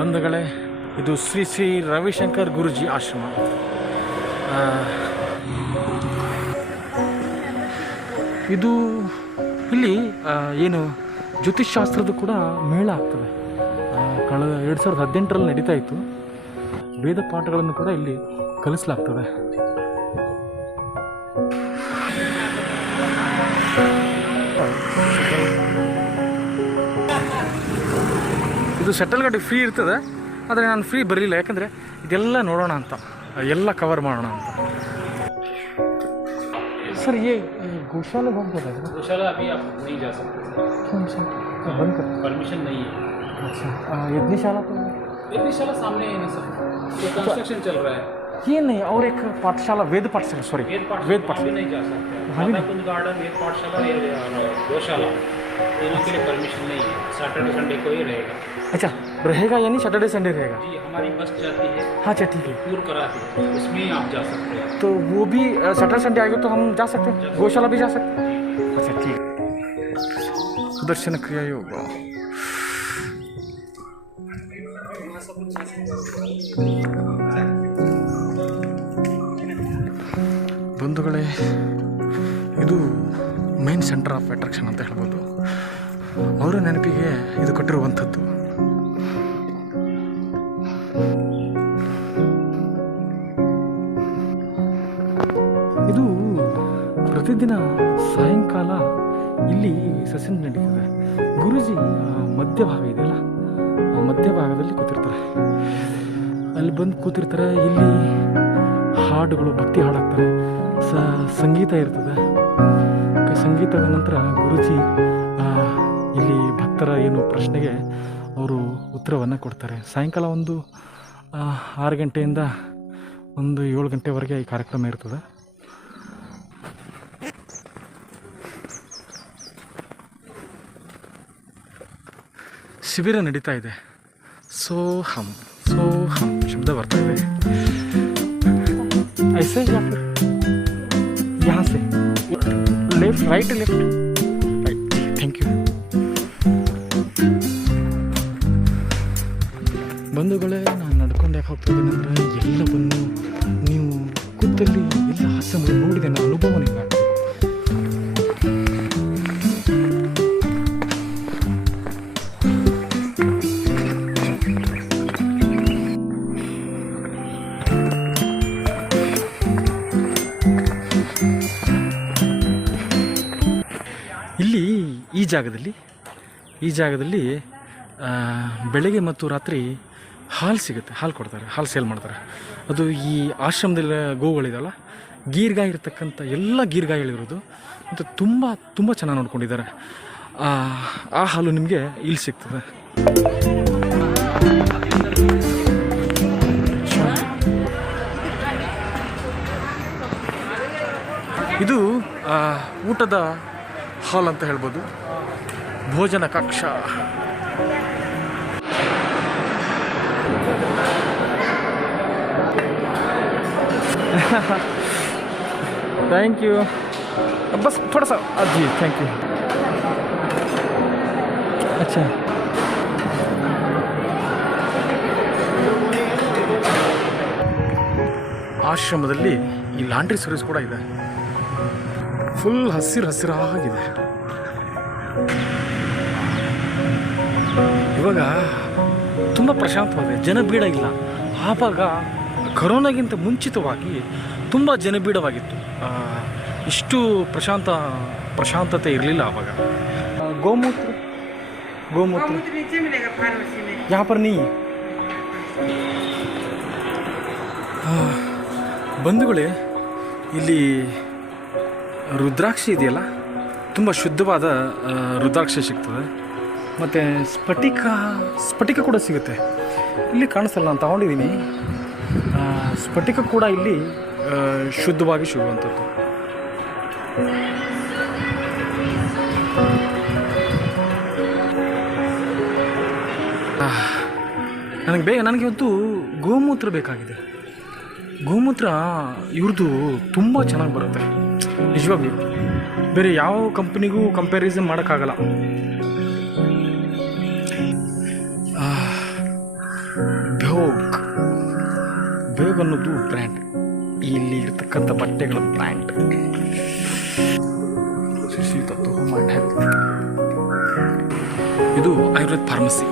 ಬಂಧುಗಳೇ, ಇದು ಶ್ರೀ ಶ್ರೀ ರವಿಶಂಕರ್ ಗುರುಜಿ ಆಶ್ರಮ. ಇದು ಇಲ್ಲಿ ಏನು ಜ್ಯೋತಿಷ್ಶಾಸ್ತ್ರದ ಕೂಡ ಮೇಳ ಆಗ್ತದೆ. ಕಳೆದ ಎರಡು ಸಾವಿರದ ಹದಿನೆಂಟರಲ್ಲಿ ನಡೀತಾ ಇತ್ತು. ವೇದ ಪಾಠಗಳನ್ನು ಕೂಡ ಇಲ್ಲಿ ಕಲಿಸಲಾಗ್ತದೆ. ಇದು ಶಟಲ್ ಗಾಡಿ ಫ್ರೀ ಇರ್ತದೆ ಆದರೆ ನಾನು ಫ್ರೀ ಬರಲಿಲ್ಲ ಯಾಕಂದರೆ ಇದೆಲ್ಲ ನೋಡೋಣ ಅಂತ ಎಲ್ಲ ಕವರ್ ಮಾಡೋಣ ಅಂತ ಸರ್ ಏ ಗೋಶಾಲೆಗೆ ಹೋಗ್ಬೋದಾ गौशाला अभी आप नहीं जा सकते ಬಂದ್ ಕರ್ परमिशन नहीं है अच्छा यज्ञशाला तो यज्ञशाला सामने है ना सर तो कंस्ट्रक्शन चल रहा है ये नहीं और एक पाठशाला वेद पाठशाला सॉरी वेद पाठ वेद वहाँ भी पाठशाला नहीं जा सकते वहाँ भी माता कुंज गार्डन वेद पाठशाला और गौशाला तीनों के लिए परमिशन नहीं है सैटरडे संडे को ही रहेगा अच्छा रहेगा यानी सैटरडे संडे रहेगा जी हमारी बस जाती है हाँ अच्छा ठीक है टूर कराती है उसमें ही आप जा सकते हैं तो वो भी सैटरडे संडे आएगा तो हम जा सकते हैं गौशाला भी जा सकते हैं अच्छा ठीक सुदर्शन क्रिया योग ಬಂಧುಗಳೇ ಇದು ಮೈನ್ ಸೆಂಟರ್ ಆಫ್ ಅಟ್ರಾಕ್ಷನ್ ಅಂತ ಹೇಳ್ಬೋದು ಅವರ ನೆನಪಿಗೆ ಇದು ಕೊಟ್ಟಿರುವಂಥದ್ದು. ಇದು ಪ್ರತಿದಿನ ಸಾಯಂಕಾಲ ಇಲ್ಲಿ ಸಸಿನ ನಡೀತದೆ. ಗುರುಜಿ ಮಧ್ಯಭಾಗ ಇದೆಯಲ್ಲ ಆ, ಮಧ್ಯಭಾಗದಲ್ಲಿ ಕೂತಿರ್ತಾರೆ. ಅಲ್ಲಿ ಬಂದು ಕೂತಿರ್ತಾರೆ. ಇಲ್ಲಿ ಹಾಡುಗಳು, ಭಕ್ತಿ ಹಾಡಾಗ್ತಾರೆ. ಸಂಗೀತ ಇರ್ತದೆ. ಸಂಗೀತದ ನಂತರ ಗುರುಜಿ ಥರ ಏನು ಪ್ರಶ್ನೆಗೆ ಅವರು ಉತ್ತರವನ್ನು ಕೊಡ್ತಾರೆ. ಸಾಯಂಕಾಲ ಒಂದು ಆರು ಗಂಟೆಯಿಂದ ಒಂದು ಏಳು ಗಂಟೆವರೆಗೆ ಈ ಕಾರ್ಯಕ್ರಮ ಇರ್ತದೆ. ಶಿಬಿರ ನಡೀತಾ ಇದೆ. ಸೋ ಹಂ ಸೋ ಹಂ ಶಬ್ದ ಬರ್ತಾ ಇದೆ. Left right left right thank you ಅಂದರೆ ಎಲ್ಲವನ್ನು ನೀವು ಕೂತಲ್ಲಿ ಎಲ್ಲ ಹಾಸ್ಯ ನೋಡಿದೆ ನನ್ನ ಅನುಭವ ನಿಮ್ಗೆ ಇಲ್ಲಿ ಈ ಜಾಗದಲ್ಲಿ ಈ ಜಾಗದಲ್ಲಿ ಬೆಳಗ್ಗೆ ಮತ್ತು ರಾತ್ರಿ ಹಾಲು ಸಿಗುತ್ತೆ ಹಾಲು ಕೊಡ್ತಾರೆ ಹಾಲು ಸೇಲ್ ಮಾಡ್ತಾರೆ. ಅದು ಈ ಆಶ್ರಮದಲ್ಲಿ ಗೋಗಳಿದಲ್ಲ ಗೀರ್ಗಾಯಿ ಇರ್ತಕ್ಕಂಥ ಎಲ್ಲ ಗೀರ್ಗಾಯಿಗಳಿರೋದು ಮತ್ತು ತುಂಬ ತುಂಬ ಚೆನ್ನಾಗಿ ನೋಡ್ಕೊಂಡಿದ್ದಾರೆ. ಆ, ಆ ಹಾಲು ನಿಮಗೆ ಇಲ್ಲಿ ಸಿಗ್ತದೆ. ಇದು ಊಟದ ಹಾಲ್ ಅಂತ ಹೇಳ್ಬೋದು. ಭೋಜನ ಕಕ್ಷ. थैंक यू बस थोड़ा सा आ, जी थैंक यू अच्छा ಆಶ್ರಮದಲ್ಲಿ ಈ ಲಾಂಡ್ರಿ ಸರ್ವಿಸ್ ಕೂಡ ಇದೆ ಫುಲ್ ಹಸಿರು ಹಸಿರಾಗಿದೆ ಇವಾಗ ತುಂಬ ಪ್ರಶಾಂತವಾಗಿದೆ ಜನಬೀಡ ಇಲ್ಲ ಆವಾಗ ಕರೋನಾಗಿಂತ ಮುಂಚಿತವಾಗಿ ತುಂಬ ಜನಬೀಡವಾಗಿತ್ತು. ಇಷ್ಟು ಪ್ರಶಾಂತ ಪ್ರಶಾಂತತೆ ಇರಲಿಲ್ಲ ಆವಾಗ ಗೋಮೂತ್ರ ಗೋಮೂತ್ರ. ಯಾವ ಪರ ನೀ? ಬಂಧುಗಳೇ ಇಲ್ಲಿ ರುದ್ರಾಕ್ಷಿ ಇದೆಯಲ್ಲ? ತುಂಬ ಶುದ್ಧವಾದ ರುದ್ರಾಕ್ಷಿ ಸಿಗ್ತದೆ. ಮತ್ತು ಸ್ಫಟಿಕ ಸ್ಫಟಿಕ ಕೂಡ ಸಿಗುತ್ತೆ. ಇಲ್ಲಿ ಕಾಣಿಸಲ್ಲ ನಾನು ತಗೊಂಡಿದ್ದೀನಿ. ಸ್ಫಟಿಕ ಕೂಡ ಇಲ್ಲಿ ಶುದ್ಧವಾಗಿ ಸಿಗುವಂಥದ್ದು ನನಗೆ ಬೇಗ, ನನಗೆ ಇವತ್ತು ಗೋಮೂತ್ರ ಬೇಕಾಗಿದೆ. ಗೋಮೂತ್ರ ಇವ್ರದ್ದು ತುಂಬ ಚೆನ್ನಾಗಿ ಬರುತ್ತೆ. ನಿಜವಾಗಿ ಬೇರೆ ಯಾವ ಕಂಪ್ನಿಗೂ ಕಂಪ್ಯಾರಿಸನ್ ಮಾಡೋಕ್ಕಾಗಲ್ಲ. ಬೇಗ ಅನ್ನೋದು ಬ್ರ್ಯಾಂಡ್ ಇಲ್ಲಿ ಇರ್ತಕ್ಕಂಥ ಬಟ್ಟೆಗಳ ಬ್ರ್ಯಾಂಡ್ ಇದು ಆಯುರ್ವೇದ ಫಾರ್ಮಸಿ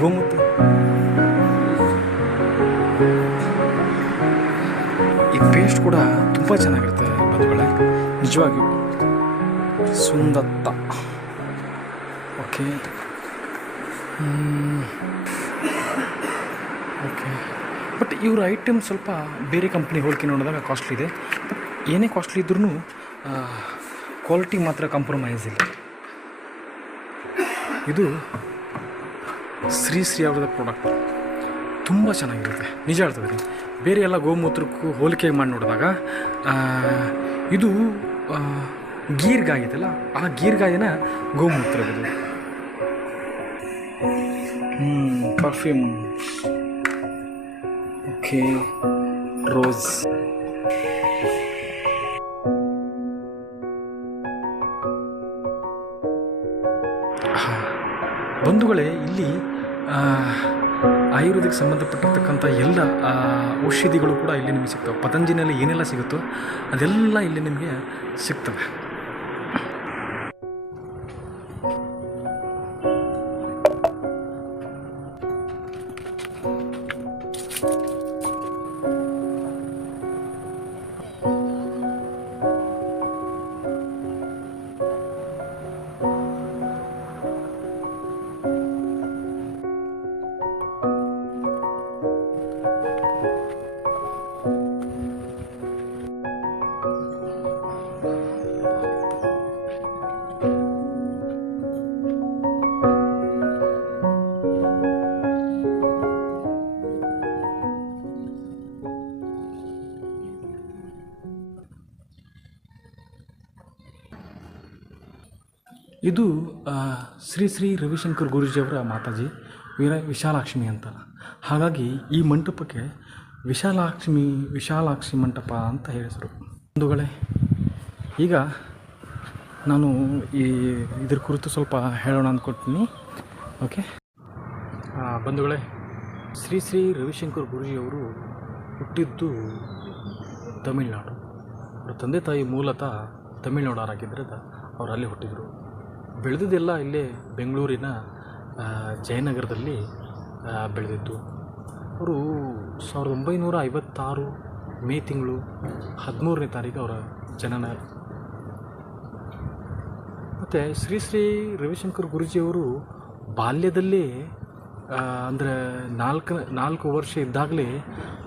ಗೋಮೂತ್ರ. ಈ ಪೇಸ್ಟ್ ಕೂಡ ತುಂಬ ಚೆನ್ನಾಗಿರುತ್ತೆ ಬಂಧುಗಳೇ. ನಿಜವಾಗಿಯೂ ಸುಂದತ್ತ. ಓಕೆ ಓಕೆ ಬಟ್ ಇವ್ರ ಐಟಮ್ ಸ್ವಲ್ಪ ಬೇರೆ ಕಂಪ್ನಿ ಹೋಲಿಕೆ ನೋಡಿದಾಗ ಕಾಸ್ಟ್ಲಿ ಇದೆ. ಬಟ್ ಏನೇ ಕಾಸ್ಟ್ಲಿ ಇದ್ರೂ ಕ್ವಾಲಿಟಿ ಮಾತ್ರ ಕಾಂಪ್ರಮೈಸ್ ಇಲ್ಲ. ಇದು ಶ್ರೀ ಶ್ರೀ ಅವರದ ಪ್ರಾಡಕ್ಟ್ ತುಂಬ ಚೆನ್ನಾಗಿರುತ್ತೆ. ನಿಜ ಹೇಳ್ತದೆ ಬೇರೆ ಎಲ್ಲ ಗೋಮೂತ್ರಕ್ಕೂ ಹೋಲಿಕೆ ಮಾಡಿ ನೋಡಿದಾಗ ಇದು ಆ, ಗೀರ್ಗಾಯಿನ ಗೋಮೂತ್ರ ಆ ಗೀರ್ಗಾಯಿನ perfume. Okay, rose. ರೋಸ್ ಬಂಧುಗಳೇ ಇಲ್ಲಿ ಆಯುರ್ವೇದಕ್ಕೆ ಸಂಬಂಧಪಟ್ಟಿರ್ತಕ್ಕಂಥ ಎಲ್ಲ ಔಷಧಿಗಳು ಕೂಡ ಇಲ್ಲಿ ನಿಮಗೆ ಸಿಗ್ತವೆ ಪತಂಜಲಿಯಲ್ಲಿ ಏನೆಲ್ಲ ಸಿಗುತ್ತೋ ಅದೆಲ್ಲ ಇಲ್ಲಿ ನಿಮಗೆ ಸಿಗ್ತವೆ ಇದು ಶ್ರೀ ಶ್ರೀ ರವಿಶಂಕರ್ ಗುರೂಜಿಯವರ ಮಾತಾಜಿ ವೀರ ವಿಶಾಲಾಕ್ಷ್ಮಿ ಅಂತ ಹಾಗಾಗಿ ಈ ಮಂಟಪಕ್ಕೆ ವಿಶಾಲಾಕ್ಷ್ಮಿ, ವಿಶಾಲಾಕ್ಷಿ ಮಂಟಪ ಅಂತ ಹೆಸರು ಬಂಧುಗಳೇ, ಈಗ ನಾನು ಈ ಇದ್ರ ಕುರಿತು ಸ್ವಲ್ಪ ಹೇಳೋಣ ಅಂದ್ಕೊಳ್ತೀನಿ ಓಕೆ? ಬಂಧುಗಳೇ, ಶ್ರೀ ಶ್ರೀ ರವಿಶಂಕರ್ ಗುರೂಜಿಯವರು ಹುಟ್ಟಿದ್ದು ತಮಿಳುನಾಡು. ಅವರ ತಂದೆ ತಾಯಿ ಮೂಲತಃ ತಮಿಳುನಾಡಾರಾಗಿದ್ದರೆ ಅವರು ಅಲ್ಲಿ ಹುಟ್ಟಿದರು. ಬೆಳೆದಿದ್ದೆಲ್ಲ ಇಲ್ಲೇ ಬೆಂಗಳೂರಿನ ಜಯನಗರದಲ್ಲಿ ಬೆಳೆದಿದ್ದು. ಅವರು ಸಾವಿರದ ಒಂಬೈನೂರ ಐವತ್ತಾರು ಮೇ ತಿಂಗಳು ಹದಿಮೂರನೇ ತಾರೀಕು ಅವರ ಜನನ. ಮತ್ತು ಶ್ರೀ ಶ್ರೀ ರವಿಶಂಕರ್ ಗುರೂಜಿಯವರು ಬಾಲ್ಯದಲ್ಲೇ ಅಂದರೆ ನಾಲ್ಕು ನಾಲ್ಕು ವರ್ಷ ಇದ್ದಾಗಲೇ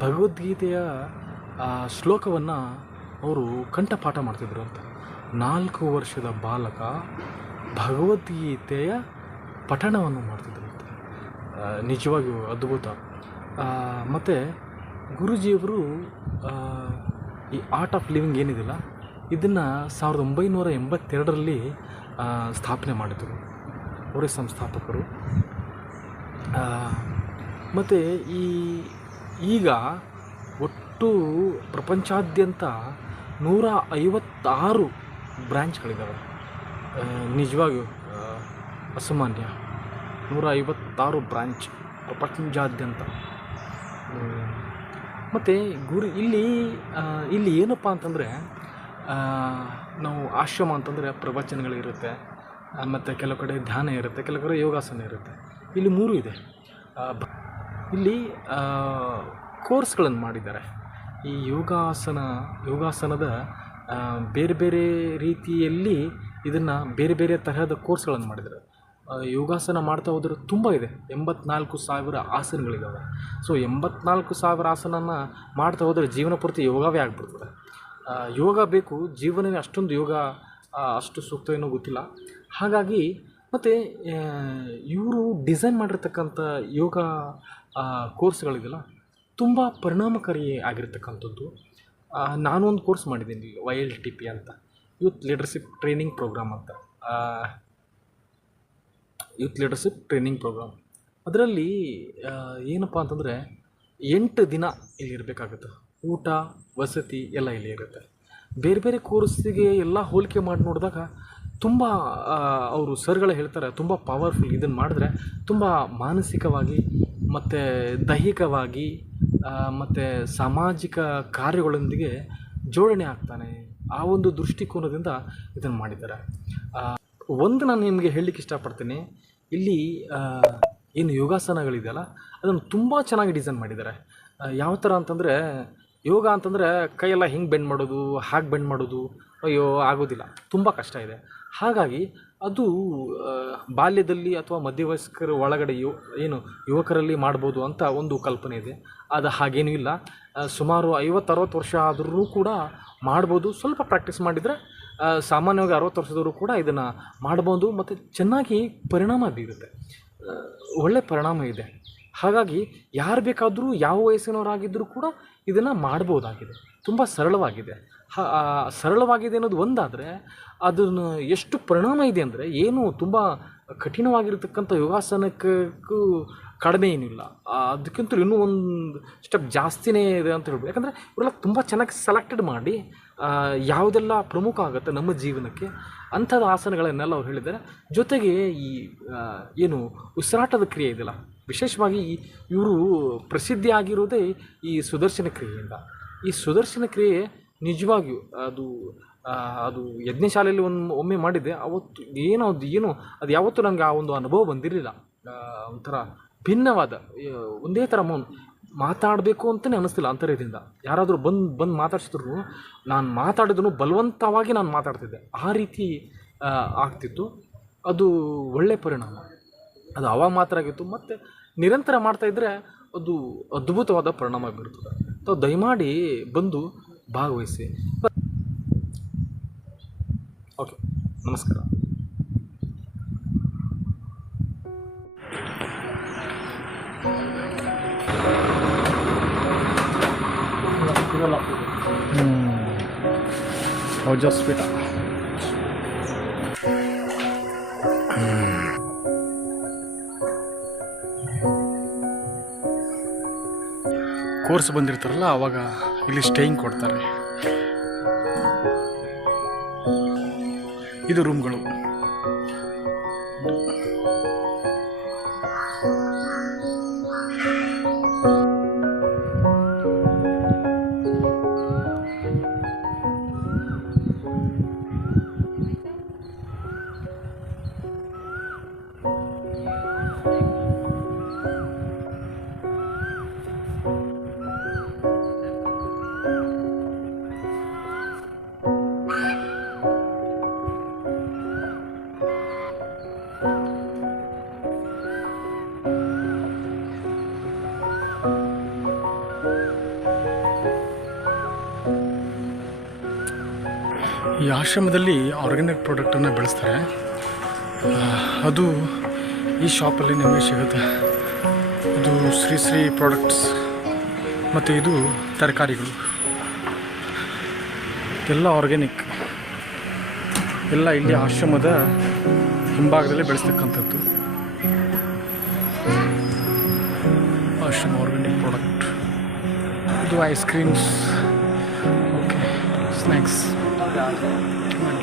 ಭಗವದ್ಗೀತೆಯ ಶ್ಲೋಕವನ್ನು ಅವರು ಕಂಠಪಾಠ ಮಾಡ್ತಿದ್ರು ಅಂತ. ನಾಲ್ಕು ವರ್ಷದ ಬಾಲಕ ಭಗವದ್ಗೀತೆಯ ಪಠಣವನ್ನು ಮಾಡ್ತಿದ್ರು. ಅಂತ ಆ, ನಿಜವಾಗಿಯೂ ಅದ್ಭುತ. ಮತ್ತು ಗುರುಜಿಯವರು ಈ ಆರ್ಟ್ ಆಫ್ ಲಿವಿಂಗ್ ಏನಿದಿಲ್ಲ ಇದನ್ನು ಸಾವಿರದ ಒಂಬೈನೂರ ಎಂಬತ್ತೆರಡರಲ್ಲಿ ಸ್ಥಾಪನೆ ಮಾಡಿದರು ಅವರೇ ಸಂಸ್ಥಾಪಕರು. ಮತ್ತು ಈ ಈಗ ಒಟ್ಟು ಪ್ರಪಂಚಾದ್ಯಂತ ನೂರ ಐವತ್ತಾರು ಬ್ರ್ಯಾಂಚ್ಗಳಿದ್ದಾವೆ ನಿಜವಾಗಿಯೂ ಅಸಾಮಾನ್ಯ ನೂರ ಐವತ್ತಾರು ಬ್ರಾಂಚ್ ಪ್ರಪಂಚಾದ್ಯಂತ ಮತ್ತು ಗುರು, ಇಲ್ಲಿ ಇಲ್ಲಿ ಏನಪ್ಪ ಅಂತಂದರೆ ನಾವು ಆಶ್ರಮ ಅಂತಂದರೆ ಪ್ರವಚನಗಳಿರುತ್ತೆ ಮತ್ತು ಕೆಲವು ಕಡೆ ಧ್ಯಾನ ಇರುತ್ತೆ, ಕೆಲವು ಕಡೆ ಯೋಗಾಸನ ಇರುತ್ತೆ. ಇಲ್ಲಿ ಮೂರು ಇದೆ. ಇಲ್ಲಿ ಕೋರ್ಸ್ಗಳನ್ನು ಮಾಡಿದ್ದಾರೆ. ಈ ಯೋಗಾಸನ, ಯೋಗಾಸನದ ಬೇರೆ ಬೇರೆ ರೀತಿಯಲ್ಲಿ ಇದನ್ನು ಬೇರೆ ಬೇರೆ ತರಹದ ಕೋರ್ಸ್ಗಳನ್ನು ಮಾಡಿದ್ದಾರೆ. ಯೋಗಾಸನ ಮಾಡ್ತಾ ಹೋದ್ರೆ ತುಂಬ ಇದೆ. ಎಂಬತ್ನಾಲ್ಕು ಸಾವಿರ ಆಸನಗಳಿದ್ದಾವೆ ಸೊ ಎಂಬತ್ನಾಲ್ಕು ಸಾವಿರ ಆಸನನ ಮಾಡ್ತಾ ಹೋದರೆ ಜೀವನ ಪೂರ್ತಿ ಯೋಗವೇ ಆಗಿಬಿಡ್ತದೆ. ಯೋಗ ಬೇಕು ಜೀವನವೇ ಅಷ್ಟೊಂದು ಯೋಗ ಅಷ್ಟು ಸೂಕ್ತ ಏನೋ ಗೊತ್ತಿಲ್ಲ. ಹಾಗಾಗಿ ಮತ್ತು ಇವರು ಡಿಸೈನ್ ಮಾಡಿರ್ತಕ್ಕಂಥ ಯೋಗ ಕೋರ್ಸ್ಗಳಿದೆಯಲ್ಲ ತುಂಬ ಪರಿಣಾಮಕಾರಿ ಆಗಿರ್ತಕ್ಕಂಥದ್ದು ನಾನೊಂದು ಕೋರ್ಸ್ ಮಾಡಿದ್ದೀನಿ ವೈ ಎಲ್ ಟಿ ಪಿ ಅಂತ. ಯೂತ್ ಲೀಡರ್ಶಿಪ್ ಟ್ರೈನಿಂಗ್ ಪ್ರೋಗ್ರಾಮ್ ಅಂತ. ಯೂತ್ ಲೀಡರ್ಶಿಪ್ ಟ್ರೈನಿಂಗ್ ಪ್ರೋಗ್ರಾಮ್ ಅದರಲ್ಲಿ ಏನಪ್ಪ ಅಂತಂದರೆ ಎಂಟು ದಿನ ಇಲ್ಲಿ ಇರಬೇಕಾಗುತ್ತೆ. ಊಟ, ವಸತಿ ಎಲ್ಲ ಇಲ್ಲಿ ಇರುತ್ತೆ. ಬೇರೆ ಬೇರೆ ಕೋರ್ಸಿಗೆ ಎಲ್ಲ ಹೋಲಿಕೆ ಮಾಡಿ ನೋಡಿದಾಗ ತುಂಬ ಅವರು ಸರ್ಗಳು ಹೇಳ್ತಾರೆ, ತುಂಬ ಪವರ್ಫುಲ್ ಇದನ್ನು ಮಾಡಿದ್ರೆ ತುಂಬ ಮಾನಸಿಕವಾಗಿ ಮತ್ತು ದೈಹಿಕವಾಗಿ ಮತ್ತು ಸಾಮಾಜಿಕ ಕಾರ್ಯಗಳೊಂದಿಗೆ ಜೋಡಣೆ ಆಗ್ತಾನೆ ಆ ಒಂದು ದೃಷ್ಟಿಕೋನದಿಂದ ಇದನ್ನು ಮಾಡಿದ್ದಾರೆ. ಒಂದು ನಾನು ನಿಮಗೆ ಹೇಳಲಿಕ್ಕೆ ಇಷ್ಟಪಡ್ತೀನಿ, ಇಲ್ಲಿ ಏನು ಯೋಗಾಸನಗಳಿದೆಯಲ್ಲ, ಅದನ್ನು ತುಂಬ ಚೆನ್ನಾಗಿ ಡಿಸೈನ್ ಮಾಡಿದ್ದಾರೆ. ಯಾವ ಥರ ಅಂತಂದರೆ, ಯೋಗ ಅಂತಂದರೆ ಕೈಯೆಲ್ಲ ಹಿಂಗೆ ಬೆಂಡ್ ಮಾಡೋದು, ಹಾಗೆ ಬೆಂಡ್ ಮಾಡೋದು, ಅಯ್ಯೋ, ಆಗೋದಿಲ್ಲ. ತುಂಬ ಕಷ್ಟ ಇದೆ. ಹಾಗಾಗಿ ಅದು ಬಾಲ್ಯದಲ್ಲಿ ಅಥವಾ ಮಧ್ಯವಯಸ್ಕರ ಒಳಗಡೆ ಯು ಏನು ಯುವಕರಲ್ಲಿ ಮಾಡ್ಬೋದು ಅಂತ ಒಂದು ಕಲ್ಪನೆ ಇದೆ. ಅದು ಹಾಗೇನೂ ಇಲ್ಲ. ಸುಮಾರು ಐವತ್ತು ಅರವತ್ತು ವರ್ಷ ಆದರೂ ಕೂಡ ಮಾಡ್ಬೋದು. ಸ್ವಲ್ಪ ಪ್ರಾಕ್ಟೀಸ್ ಮಾಡಿದರೆ ಸಾಮಾನ್ಯವಾಗಿ ಅರವತ್ತು ವರ್ಷದವರು ಕೂಡ ಇದನ್ನು ಮಾಡ್ಬೋದು. ಮತ್ತು ಚೆನ್ನಾಗಿ ಪರಿಣಾಮ ಬೀರುತ್ತೆ. ಒಳ್ಳೆ ಪರಿಣಾಮ ಇದೆ. ಹಾಗಾಗಿ ಯಾರು ಬೇಕಾದರೂ ಯಾವ ವಯಸ್ಸಿನವರಾಗಿದ್ದರೂ ಕೂಡ ಇದನ್ನು ಮಾಡ್ಬೋದಾಗಿದೆ. ತುಂಬ ಸರಳವಾಗಿದೆ. ಸರಳವಾಗಿದೆ ಅನ್ನೋದು ಒಂದಾದರೆ ಅದನ್ನು ಎಷ್ಟು ಪರಿಣಾಮ ಇದೆ ಅಂದರೆ ಏನು ತುಂಬ ಕಠಿಣವಾಗಿರ್ತಕ್ಕಂಥ ಯೋಗಾಸನಕ್ಕೂ ಕಡಿಮೆ ಏನಿಲ್ಲ. ಅದಕ್ಕಿಂತ ಇನ್ನೂ ಒಂದು ಸ್ಟೆಪ್ ಜಾಸ್ತಿನೇ ಇದೆ ಅಂತ ಹೇಳ್ಬೋದು. ಯಾಕಂದರೆ ಇವರೆಲ್ಲ ತುಂಬ ಚೆನ್ನಾಗಿ ಸೆಲೆಕ್ಟೆಡ್ ಮಾಡಿ ಯಾವುದೆಲ್ಲ ಪ್ರಮುಖ ಆಗುತ್ತೆ ನಮ್ಮ ಜೀವನಕ್ಕೆ ಅಂಥದ್ದು ಆಸನಗಳನ್ನೆಲ್ಲ ಅವ್ರು ಹೇಳಿದ್ದಾರೆ. ಜೊತೆಗೆ ಈ ಏನು ಉಸಿರಾಟದ ಕ್ರಿಯೆ ಇದೆಯಲ್ಲ, ವಿಶೇಷವಾಗಿ ಇವರು ಪ್ರಸಿದ್ಧಿಯಾಗಿರೋದೇ ಈ ಸುದರ್ಶನ ಕ್ರಿಯೆಯಿಂದ. ಈ ಸುದರ್ಶನ ಕ್ರಿಯೆ ನಿಜವಾಗಿಯೂ ಅದು ಅದು ಯಜ್ಞಶಾಲೆಯಲ್ಲಿ ಒಂದು ಒಮ್ಮೆ ಮಾಡಿದ್ದೆ. ಅವತ್ತು ಏನೋ ಅದು ಏನು, ಅದು ಯಾವತ್ತೂ ನನಗೆ ಆ ಒಂದು ಅನುಭವ ಬಂದಿರಲಿಲ್ಲ. ಒಂಥರ ಭಿನ್ನವಾದ ಒಂದೇ ಥರ ಮೌನ್. ಮಾತಾಡಬೇಕು ಅಂತಲೇ ಅನ್ನಿಸ್ತಿಲ್ಲ ಅಂತರ್ಯದಿಂದ ಯಾರಾದರೂ ಬಂದು ಬಂದು ಮಾತಾಡ್ಸಿದ್ರು, ನಾನು ಮಾತಾಡಿದ್ರು ಬಲವಂತವಾಗಿ ನಾನು ಮಾತಾಡ್ತಿದ್ದೆ. ಆ ರೀತಿ ಆಗ್ತಿತ್ತು. ಅದು ಒಳ್ಳೆಯ ಪರಿಣಾಮ. ಅದು ಆವಾಗ ಮಾತ್ರ ಆಗಿತ್ತು. ಮತ್ತು ನಿರಂತರ ಮಾಡ್ತಾಯಿದ್ರೆ ಅದು ಅದ್ಭುತವಾದ ಪರಿಣಾಮ ಬೀರ್ತದೆ ಸೊ ದಯಮಾಡಿ ಬಂದು ಭಾಗವಹಿಸಿ. ಓಕೆ ನಮಸ್ಕಾರ. ವಜಸ್ಪೀಠ ಕೋರ್ಸ್ ಬಂದಿರ್ತಾರಲ್ಲ ಅವಾಗ ಇಲ್ಲಿ ಸ್ಟೇಯಿಂಗ್ ಕೊಡ್ತಾರೆ. ಇದು ರೂಮ್ಗಳು ಈ ಆಶ್ರಮದಲ್ಲಿ ಆರ್ಗ್ಯಾನಿಕ್ ಪ್ರಾಡಕ್ಟನ್ನು ಬೆಳೆಸ್ತಾರೆ. ಅದು ಈ ಶಾಪಲ್ಲಿ ನಿಮಗೆ ಸಿಗುತ್ತೆ. ಇದು ಶ್ರೀ ಶ್ರೀ ಪ್ರಾಡಕ್ಟ್ಸ್ ಮತ್ತು ಇದು ತರಕಾರಿಗಳು. ಎಲ್ಲ ಆರ್ಗ್ಯಾನಿಕ್. ಎಲ್ಲ ಇಲ್ಲಿ ಆಶ್ರಮದ ಹಿಂಭಾಗದಲ್ಲಿ ಬೆಳೆಸ್ತಕ್ಕಂಥದ್ದು. ಆಶ್ರಮ ಆರ್ಗ್ಯಾನಿಕ್ ಪ್ರಾಡಕ್ಟ್. ಇದು ಐಸ್ ಕ್ರೀಮ್ಸ್. ಓಕೆ ಸ್ನ್ಯಾಕ್ಸ್ डालना